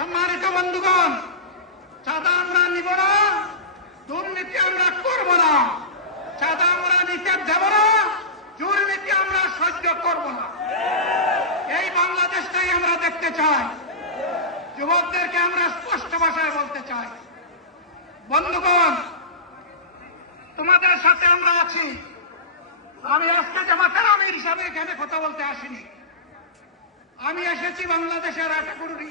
সম্মানিত বন্ধুগণ, চাঁদা আমরা নিব না, দুর্নীতি আমরা করব না। চাঁদা আমরা নিতে দেব না, দুর্নীতি আমরা সহ্য করব না। এই বাংলাদেশটাই আমরা দেখতে চাই। যুবকদেরকে আমরা স্পষ্ট ভাষায় বলতে চাই। বন্ধুগণ, তোমাদের সাথে আমরা আছি। আমি আজকে জামাতের আমির হিসাবে এখানে কথা বলতে আসিনি। আমি এসেছি বাংলাদেশের আঠারো কোটি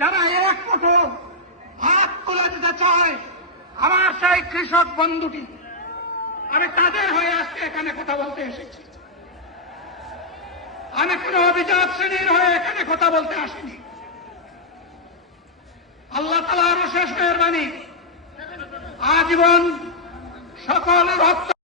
যারা এক মুঠো হাত তুলে দিতে চায়, আমার সেই কৃষক বন্ধুটি। আমি তাদের হয়ে আজকে এখানে কথা বলতে এসেছি। আমি কোন অভিজাত শ্রেণির হয়ে এখানে কথা বলতে আসিনি। আল্লাহ তালা আরও শেষ মেহরবানি। আজীবন সকল রক্ত